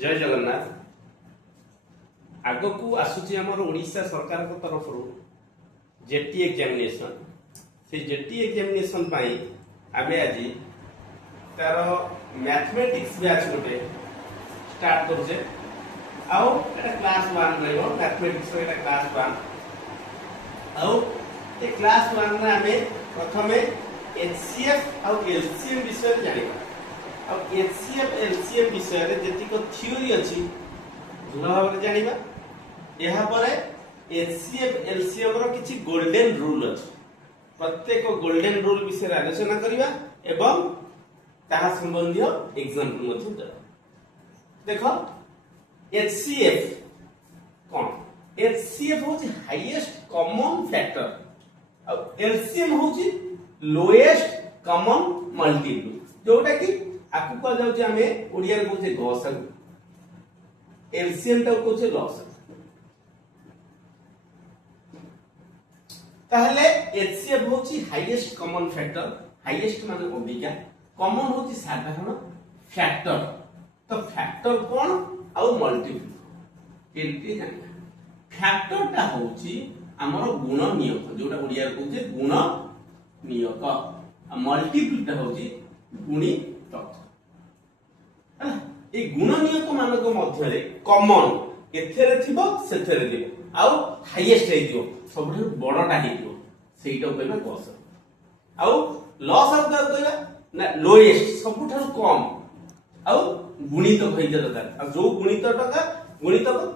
जय जगन्नाथ। आग को आसुची आमर ओडिशा सरकार को तरफ जेटी एग्जामिनेशन से जेटी एग्जामिनेशन पाई आमे आज तार मैथमेटिक्स बैच गोटे स्टार्ट करछे आउ एटा क्लास 1 रहइबो मैथमेटिक्स एटा क्लास 1 आउ ए क्लास 1 रे आमे प्रथमे एचसीएफ आउ एलसीएम विषय जानिबा अब एचसीएफ एलसीएम विषय रे जेतिको थ्योरी अछि दृढ़ भाव जानिबा यहाँ पर एचसीएफ एलसीएम रो किछि गोल्डन रूल अछि प्रत्येक गोल्डन रूल विषय आलोचना करिबा एवं ताहा संबंधी एग्जांपल मध्ये देबा। देखो एचसीएफ कोन एचसीएफ होछि हाईएस्ट कॉमन फैक्टर अब एलसीएम होछि लोएस्ट कॉमन मल्टीपल जोटा कि आकु को जाउछि हमें ओडिया रे कहै गसक एलसीएम टा कहै लसक ताहले एचसीएफ होछि हाईएस्ट कॉमन फैक्टर हाईएस्ट माने ओडिका कॉमन होछि साधारण फैक्टर तो फैक्टर कोन आ मल्टीपल एंटी जानि फैक्टर टा होछि हमर गुण नियक जोटा ओडिया रे कहै गुण नियक आ मल्टीपल टा होछि गुणी तत्व ए गुण नियक मानक मध्य रे कॉमन एथेरे थिबो सेथेरे दिबो आउ हाईएस्ट हे दिबो सबठु बडटा हे दिबो सेइटा कहबा गस आउ लॉस आउ का कहबा ना लोएस्ट सबठु कम आउ गुणित होइते दरकार आ जो गुणित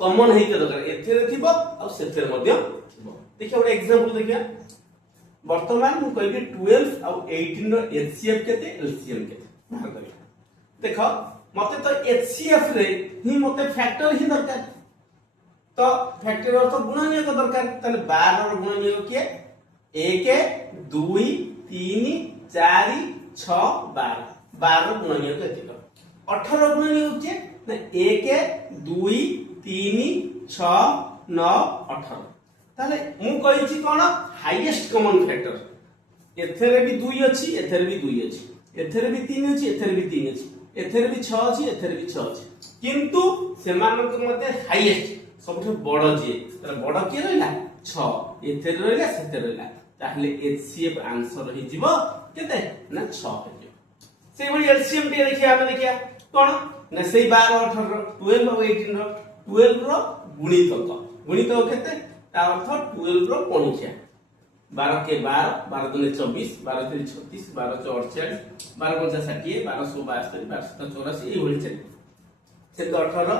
कॉमन हेइते दरकार एथेरे थिबो आउ सेथेरे मध्य थिबो देखियो एक एग्जांपल देखिया वर्तमान मु कहबी 12 आउ 18 रो एचसीएफ केते एलसीएम केते बाहर करिया देखो मते तो एचसीएफ रे ही मते फैक्टर ही दरकार तो फैक्टर अर्थ गुण नियक दरकार तने 12 रो गुण नियक के 1 2 3 4 6 12 12 रो गुण नियक एतिक 18 गुण नियक के ना 1 2 3 6 9 18 ताले मु कहि छि कोन हाईएस्ट कॉमन फैक्टर एथेरे भी 2 अछि एथेरे भी 2 अछि एथेरे भी 3 अछि एथेरे भी 3 अछि एथेरे भी 6 अछि एथेरे भी 6 अछि किंतु सेमानक मते हाईएस्ट सबठु बड़ जे त बड़ के रहला 6 एथेरे रहला सेथेरे रहला ताहले एचसीएफ आंसर हि जीवो केते ना 6 हे से बडी एलसीएम टे देखिया हम देखिया कोन ना सेई 12 18 12 और 18 12 रो गुणितक केते ता अर्थ 12 रो पणिखिया 12 के 12 12 दुने 24 12 3 36 12 4 48 12 5 60 12 6 72 12 7 84 এই ভଳି চলি से तो 18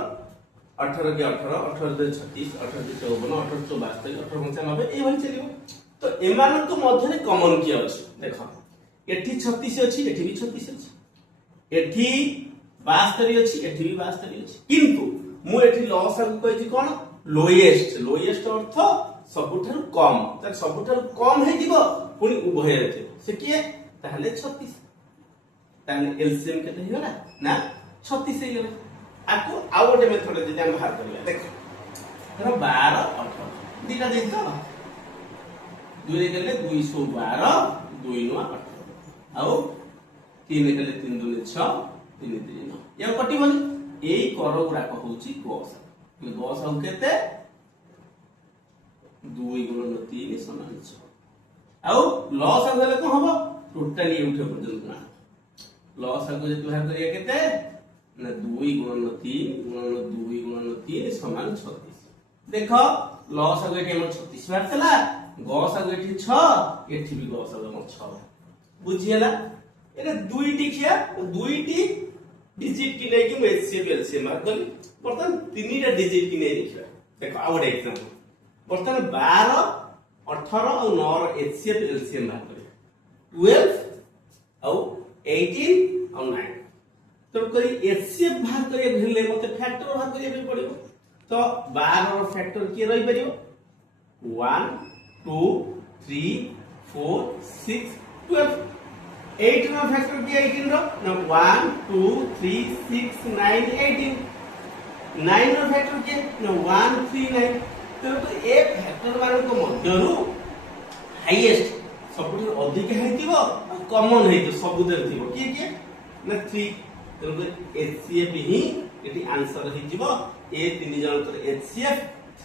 18 के 18 18 के 36 18 के 54 18 के 72 18 95 এই ভଳି চলিবো तो एमानन को मध्य रे कॉमन की अछि देखो एठी 36 अछि एठी भी 36 अछि एठी 72 अछि एठी भी 72 अछि किंतु मु एठी लॉस आ कहै छी कोन लोएस्ट अर्थ सबुठार कम त सबुठार कम हे दिबो पुनी उभय रे से किए ताहले 36 ताहले एलसीएम केते हेला ना 36 हे गेला आको आ गोटे मेथड जे हम बाहर करबा देखो धर 12 18 दिटा देख तो दुई रे गेले 212 2 नु 18 आउ 3 रे गेले 3 दुने 6 3 3 9 या कटिबनी एई कर गुडा कहउची गस गस आउ केते 2 गुणन 3 समान 6 आउ लॉस आ गेले को हबो टोटली उठे पर्यंत ना लॉस आ जे तुहार करिया केते ना 2 गुणन 3 गुणन 2 गुणन 3 समान 36 देखो लॉस आ गेटे हम 36 बार चला गस आ गेटे 6 एठी भी गस आ 6 बुझियला एरे दुईटी खिया दुईटी डिजिट की नै कि एचसीएफ एलसीएम मार कर बर्तन तीनटा डिजिट की नै लिखिबा देखो आ गोटे एग्जांपल बर्तन 12 18 और 9 रो एचसीएफ एलसीएम बात करिया 12 और 18 और 9 तो करी एचसीएफ बात करिया भेले मते फैक्टर बात करिया भी पड़िबो तो 12 रो फैक्टर के रहि परिबो 1 2 3 4 6 12 8 रो फैक्टर के 18 रो ना 1 2 3 6 9 18 9 रो फैक्टर के ना 1 3 9 तो ए फैक्टर माने को मध्यरु हाईएस्ट सबठु अधिक हेतिबो कॉमन हेति सबुदर थिबो की ना 3 तो एचसीएफ ही एटी आंसर हे जिवो ए तीन जन तो HCF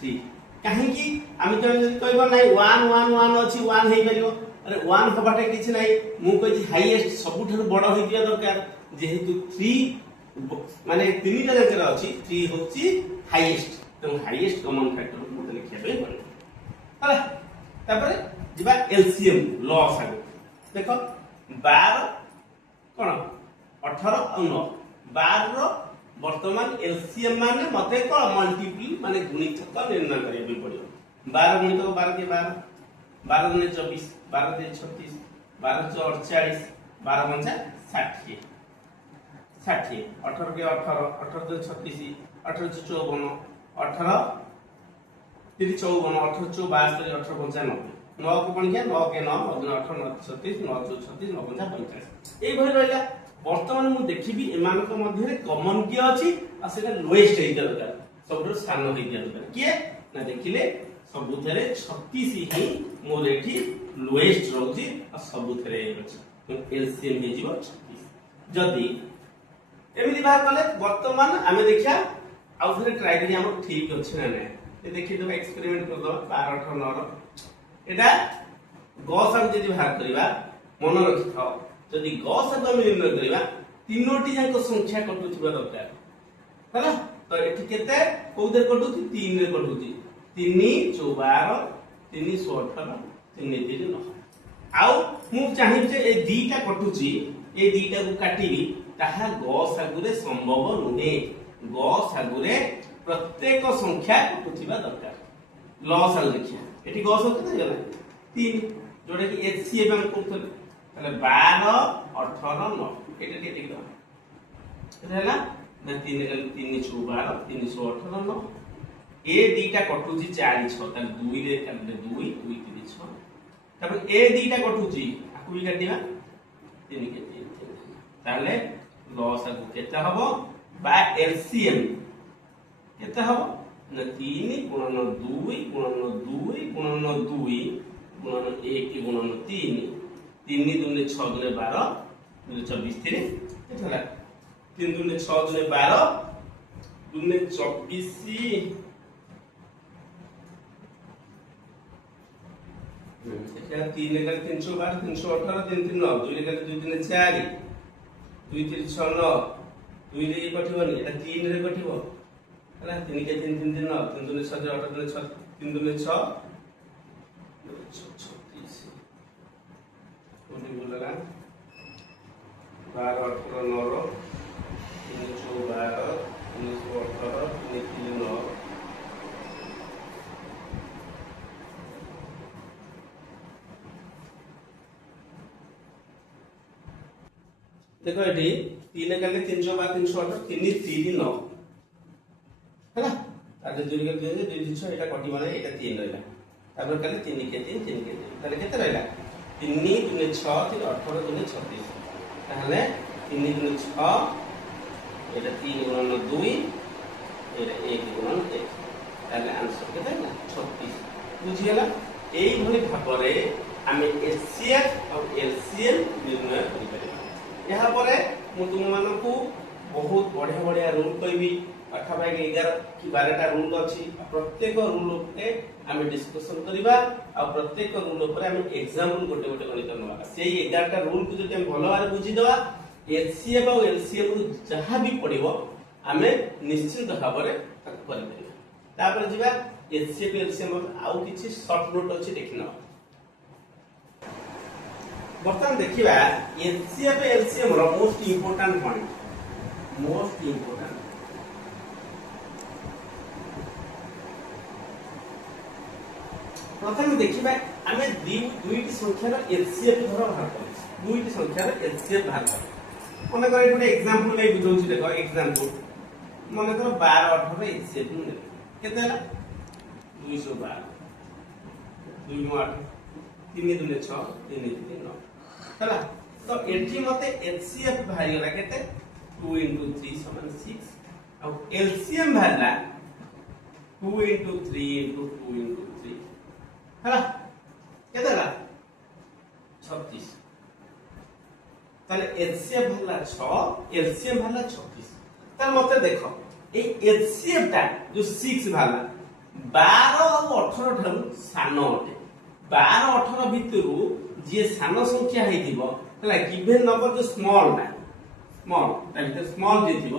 3 काहे की आमे जदी कहबो नै 1 1 1 अछि 1 हे परियो अरे 1 हबाटे किछि नै मु कहि हाईएस्ट सबुठार बड़ होई दिया दरकार जेहेतु 3 माने तीनटा जकर अछि 3 होछि हाईएस्ट तो हाईएस्ट कॉमन फैक्टर मते लिखिया पे पड़े हला तापर जिबा एलसीएम लॉस आगो देखो 12 कोन 18 और 9 12 रो वर्तमान एलसीएम माने मते को मल्टीपल माने गुणितक निर्णय करिया भी पड़ियो 12 गुणितक 12 के 12 12 गुणे 24 12 के 36 12 4 48 12 पंचा 60 60 18 के 18 18 के 36 18 के 54 18 3 54 18 4 72 18 95 9 को बन गया 9 के 9 18 9 36 9 36 9 50 एई भई रहला वर्तमान मु देखिबी एमान को मध्य कॉमन की अछि आ सेटा लोएस्ट हे दरकार सबरो स्थान हे दरकार किए ना देखिले सबुथरे 36 ही मोर एठी लोएस्ट रहउची आ सबुथरे अछि एलसीएम हे जीवो 36 जदी एमिति बाहर कले वर्तमान आमे देखिया आ थरे ट्राई करी हम ठीक अछि ना नै ए देखि तो एक्सपेरिमेंट कर दो 12 18 9 एटा गॉस जदी बाहर करिवा मन रखि थाओ जदि गॉस को निर्णय करिवा तीनोटी जाक संख्या कटुथिबा दरकार हैला तो एठी केते कोदे कटुथि 3 रे कटुथि 3 12 3 18 3 3 9 आउ मु चाहि जे ए दीटा कटुची ए दीटा को काटिबी ताहा गॉस आगुरे संभव नुहे गॉस आगुरे प्रत्येक संख्या कटुथिबा दरकार लॉस आल देखिया एठी गॉस केते गला 3 जोडे कि HCF हम करथले তাহলে 12 18 9 এটা দিয়ে ঠিক দাও এটা হলা না 3 গেল 3 6 12 318 9 এ দুইটা কটুজি 4 6 তাহলে 2 রে কাটলে 2 2 3 6 তারপর এ দুইটা কটুজি আকু বি কাটিবা 3 কে 3 তাহলে লস আকু কেতে হবো বা এলসিএম কেতে হবো না 3 গুণন 2 গুণন 2 গুণন 2 গুণন 1 গুণন 3 3 दूने 6 दूने 12 दूने 24 थे केतला 3 दूने 6 दूने 12 दूने 24 क्या 3 ने कल 312 318 3 3 9 2 ने कल 2 दूने 4 2 3 6 9 2 रे कटिबनी एटा 3 रे कटिबो हला 3 के 3 3 9 3 दूने 6 8 दूने 6 3 दूने 6 कोनी बोलला 12 18 9 3 12 318 3 3 9 देखो एटी 3 काले 312 318 3 3 9 हैला ताले जोरी के 2 2 6 एटा कटि माने एटा 3 रहला तापर काले 3 के 3 3 के 3 ताले केते रहला 3 दूने 6 3 18 दूने 36 তাহলে 3 दूने 6 এটা 3 গুণন 2 এটা 1 গুণন 1 তাহলে आंसर কেতে না 36 বুঝি গলা এই ভলি ভাবরে আমি HCF আর LCM নির্ণয় করি পারিবা ଏହା ପରେ ମୁଁ ତୁମମାନଙ୍କୁ ବହୁତ ବଢିଆ ବଢିଆ ରୁଲ କହିବି ପାଖାପାଖି 11 କି 12ଟା ରୁଲ ଅଛି ପ୍ରତ୍ୟେକ ରୁଲ ଉପରେ ଆମେ डिस्कशन କରିବା ଆଉ ପ୍ରତ୍ୟେକ ରୁଲ ଉପରେ ଆମେ एग्जांपल ଗୋଟେ ଗୋଟେ ଗଣିତ ନବା ସେଇ 11ଟା ରୁଲ କୁ ଯଦି ଆମେ ଭଲ ଭାବରେ ବୁଝି ଦେବା HCF ଆଉ LCM ରୁ ଯାହା ବି ପଡିବ ଆମେ ନିଶ୍ଚିତ ଭାବରେ ତାକୁ କରିପାରିବା ତାପରେ ଯିବା HCF LCM ଆଉ କିଛି ସର୍ଟ ନୋଟ ଅଛି ଦେଖିନବା बर्तमान देखिबा HCF LCM रो मोस्ट इंपोर्टेंट पॉइंट प्रथम देखिबा हमें दुईटी संख्यार HCF धर बाहर कर दुईटी संख्यार HCF बाहर कर मने करे ଗୋଟେ एग्जांपल नै बुझौछि देखो एग्जांपल मने कर 12 18 HCF ने केते हला 212 2 8 3 दूने 6 3 3 9 हला तो एठी मते HCF भारी गला केते 2 3 = 6 और LCM भाला 2 3 2 3 हला केते हला 36 ताले HCF भाला 6 LCM भाला 36 ताले मते देखो এই HCF টা जो 6 ভালা 12 ଆଉ 18 ଠାରୁ ସାନ ଅଟେ 12 18 ଭିତରୁ ଯିଏ ସାନ ସଂଖ୍ୟା ହେଇଥିବ ହେଲା गिवन नंबर जो स्मॉल ता ଭିତରେ ସ୍ମଲ୍ ଯେ ଥିବ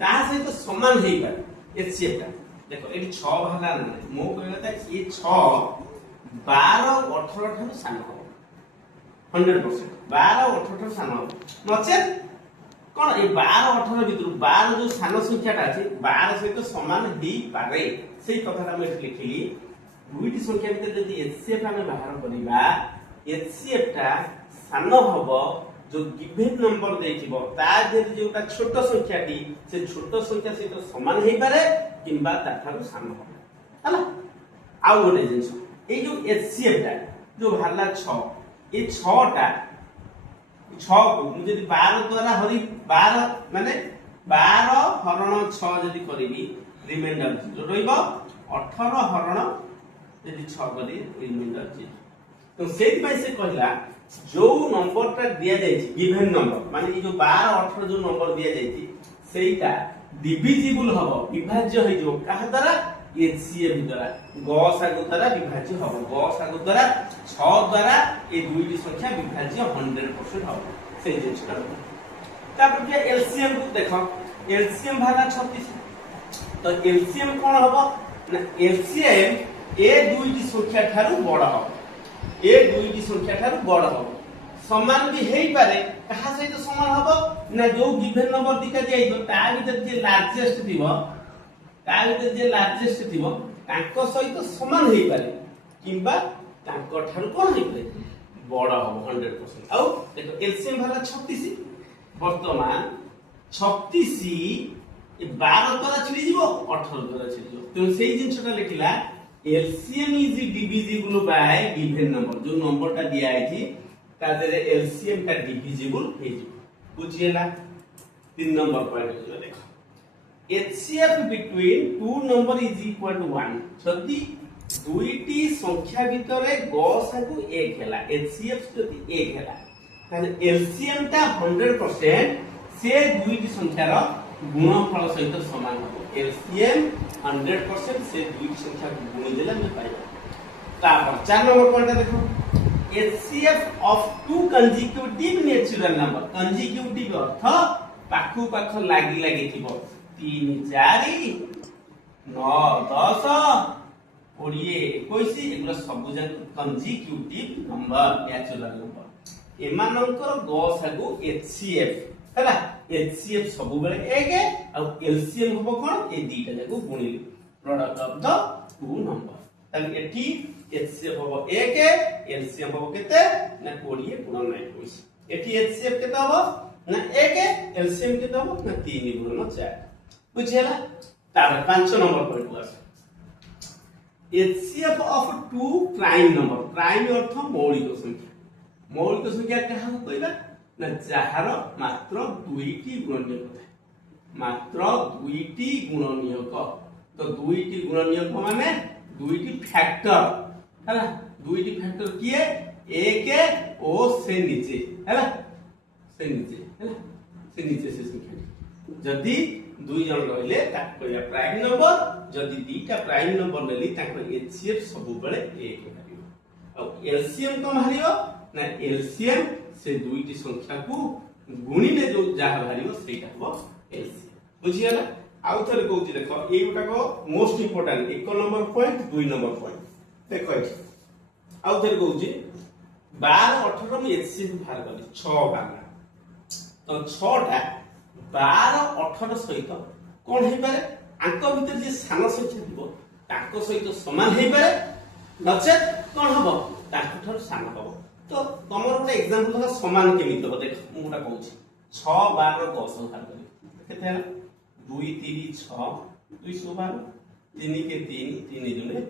ତା ସହିତ ସମାନ ହେଇପାରେ HCF ଟା देखो एटी 6 भाला ना मो कहला ता ये 6 12 18 ठाରୁ ସାନ ହବ 100% 12 18 ଠାରୁ ସାନ ହବ नचेत कोन ए 12 18 भितर 12 जो सानो संख्याटा अछि 12 सहित समान हेई पारे सेही कथाटा हम लिखिली दुईटी संख्या भितर जदि HCF हम बाहर करिबा HCF टा सानो हबो जो गिवन नंबर देथिबो ता जे जोटा छोट संख्याटी से छोट संख्या सहित समान हेई पारे किंबा ताठारु सानो हबो हला आउ गोटे जिंस ए जो HCF टा जो भाला 6 ए 6 टा 6 को मुझे 12 द्वारा हरि 12 माने 12 हरण 6 यदि करिबी रिमाइंडर 0 रहइबो 18 हरण यदि 6 करी रिमाइंडर 0 तो सेति पई से कहला जो नंबर टा दिया जायछि गिवन नंबर माने ई जो 12 18 जो नंबर दिया जायछि सेइटा डिविजिबल हबो विभाज्य होई जो काहा द्वारा HCF द्वारा गसागु द्वारा विभाज्य हबो गसागु द्वारा 6 द्वारा ए दुईटी संख्या विभाज्य 100% हबो से जिनिसटा तापर के LCM को देखो LCM भागा 36 तो LCM कोन हबो ना LCM ए दुईटी संख्या थारु बड़ हबो ए दुईटी संख्या थारु बड़ हबो समान भी हेई पारे कहा सहित समान हबो ना जो गिवन नंबर दिका जाई तो ता भीतर जे लार्जेस्ट थिबो ता भीतर जे लार्जेस्ट थिबो तांको सहित समान हेई पारे किंबा तांको ठारु कोन हेई पारे बड़ हबो 100% आउ देखो LCM भाला 36 वर्तमान 36 ए 12 द्वारा छिड़ी जीवो 18 द्वारा छिड़ी जीवो तो सेही जिंसटा लिखिला LCM is divisible by given number जो नंबर ता दिया आइछि ता देरे LCM ता डिविजिबल हे जीवो बुझिएला 3 नंबर पॉइंट जो देखो HCF between two number is equal to 1 जदि दुईटी संख्या भितरे गसागु 1 हैला HCF जदि 1 हैला ताने LCM ता 100% से दुईटी संख्यार गुणनफल सहित समान हो LCM 100% से दुईटी संख्या गुणी देला हम पाइबा तापर 4 नंबर पॉइंट देखो HCF of two consecutive natural number consecutive अर्थ पाखु पाख लागि लागि थिबो 3 4 9 10 20 21 एगुला सब जन consecutive number natural number एमानकर गसागु HCF हला HCF सब बेले 1 और LCM होबो कोन ए दीटा जाको गुणिले product of the two number ताले एठी HCF होबो 1 LCM होबो केते ना 20 गुणन 21 एठी HCF केते होबो ना 1 LCM केते होबो ना 3 गुणन 4 बुझियला तारे 5 नंबर पर class HCF of two prime number prime अर्थ मौलिक संख्या कहा कहबा ना जहार मात्र दुईटी गुणनीयक मात्र दुईटी गुणनीयक तो दुईटी गुणनीयक माने दुईटी फैक्टर हैला दुईटी फैक्टर किए एक ओ से नीचे हैला से नीचे से संख्या जदी दुई जन रहले ताको या प्राइम नंबर जदी दीटा प्राइम नंबर लेली ताको HCF सब बेले 1 भारियो और LCM को भारियो ना LCM से दुईटी संख्या को गुणिले जो जहा भारियो सेटा हो LCM बुझियला आउ थरे कहूची देखो एगोटा को most important 1 number point 2 number point देखो एठी आउ थरे कहूची 12 18 में HCF भार करी 6 भागा तो 6 टा 12 18 सहित कोन हे पारे आंको भीतर जे सानो संख्या दिबो ताको सहित समान हे पारे नचे कोन हबो ताको थर सानो हबो तो तमर गोटे एग्जांपल का समान केमित हो देख मुटा कहूची 6 12 10 भाग करी केते हला 2 3 6 212 3 के 3 3 जुने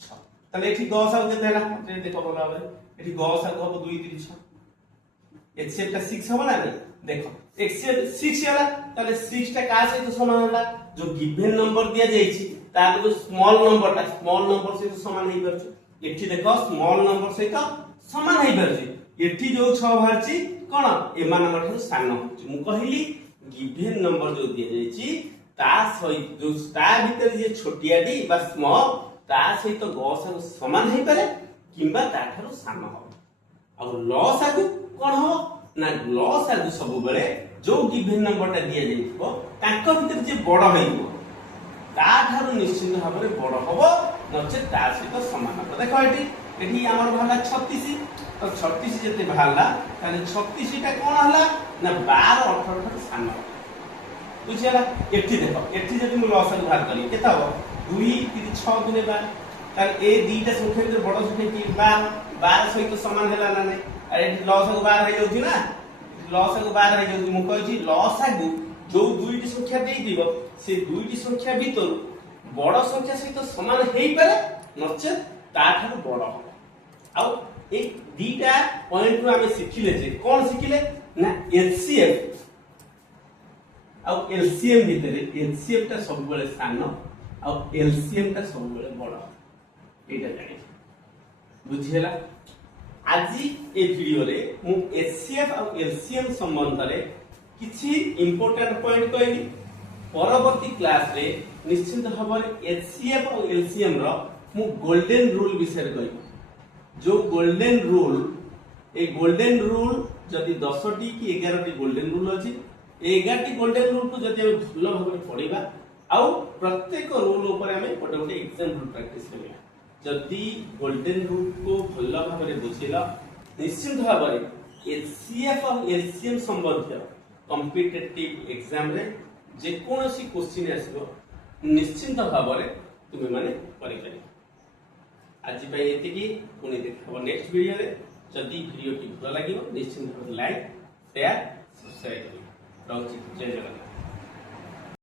6 तले एठी 10 आ केते हला ते देखो बोला बे एठी 10 आ हो 2 3 6 HCF का 6 हो ना देखो HCF 6 हला तले 6 टा का से तो समान हला जो गिवन नंबर दिया जाईची तार जो स्मॉल नंबर से तो समान हे परछ एठी देखो स्मॉल नंबर सहित समान हे परछ एठी जो 6 भारची कोन एमान नंबर ठाରୁ सानो होची मु कहिली गिवन नंबर जो दिया जाईची ତା ସହିତ ତା ଭିତରେ ଯେ ଛୋଟିଆଟି ବା ସ୍ମଲ୍ ତା ସହିତ ଗସାଗୁ ସମାନ ହେଇପାରେ କିମ୍ବା ତାଠାରୁ ସାନ ହବ। ଆଉ ଲସାଗୁ କଣ ହବ ନା ଲସାଗୁ ସବୁବେଳେ ଯୋଉ ଗିଭେନ ନମ୍ବରଟା ଦିଆଯାଇଥିବ ତାଙ୍କ ଭିତରେ ଯେ ବଡ ହେଇଥିବ ତାଠାରୁ ନିଶ୍ଚିତ ଭାବରେ ବଡ ହବ ନଚେତ ତା ସହିତ ସମାନ ହବ। ଦେଖ ଏଠି ଆମର ବାହାରିଲା 36 ତ 36 ଯେତେ ବାହାରିଲା ତାହେଲେ 36 ଟା କଣ ହେଲା ନା 12 18 ଠାରୁ ସାନ ହବ। ବୁଝିଗଲା। ଏଠି ଦେଖ ଏଠି ଯଦି ମୁଁ ଲସାଗୁ ବାହାର କଲି କେତେ ହବ 2 3 6 ଗୁଣେ 12 ତାହେଲେ ଏ ଦିଟା ସଂଖ୍ୟା ଭିତରେ ବଡ ସଂଖ୍ୟା କି 12 ସହିତ ସମାନ ହେଲା ନା ନାହିଁ। ଆରେ ଏଠି ଲସାଗୁ 12 ହେଇ ଯାଉଛି ନା ଲସାଗୁ 12 ହେଇ ଯାଉଛି। ମୁଁ କହିଛି ଲସାଗୁ ଯୋଉ ଦୁଇଟି ସଂଖ୍ୟା ଦେଇଥିବ ସେ ଦୁଇଟି ସଂଖ୍ୟା ଭିତରୁ ବଡ ସଂଖ୍ୟା ସହିତ ସମାନ ହେଇପାରେ ନଚେତ ତାଠାରୁ ବଡ ହବ। ଆଉ এই দুইটা পয়েন্ট আমি শিখিলে যে কোন শিখিলে না এলসিএম ଆଉ ଏଲସିଏମ ଭିତରେ ଏଲସିଏମ ଟା ସବୁବେଳେ ସାନ ଆଉ ଏଲସିଏମ ଟା ସବୁବେଳେ ବଡ ଏଇଟା ଜାଣି ବୁଝିହେଲା। ଆଜି ଏ ଭିଡିଓରେ ମୁଁ ଏଚସିଏଫ ଆଉ ଏଲସିଏମ ସମ୍ବନ୍ଧରେ କିଛି ইম্পর্টান্ট পয়েন্ট କହିଲି। ପରବର୍ତ୍ତୀ କ୍ଲାସରେ ନିଶ୍ଚିତ ଭାବରେ ଏଚସିଏଫ ଆଉ ଏଲସିଏମ ର ମୁଁ ଗୋଲ୍ଡେନ ରୁଲ ବିଷୟରେ କହିବି। जो गोल्डन रूल ए गोल्डन रूल जदि 10टी कि 11टी गोल्डन रूल अछि 11टी गोल्डन रूल को जदि हम भल भाबरे पढिबा आउ प्रत्येक रूल ऊपर हमें गोटे गोटे एग्जांपल प्रैक्टिस करिया। जदि गोल्डन रूल को भल भाबरे बुझिला निश्चित भाबरे एचसीएफ और एलसीएम संबंधित कॉम्पिटिटिव एग्जाम रे जे कोनोसी क्वेश्चन आसीबो निश्चित भाबरे तुमे माने परि परिबा। आज ये पुणी देखा नेक्स्ट वीडियो रे। जदि वीडियो टी भल लगे निश्चित लाइक शेयर सब्सक्राइब करें। जय जगन्नाथ।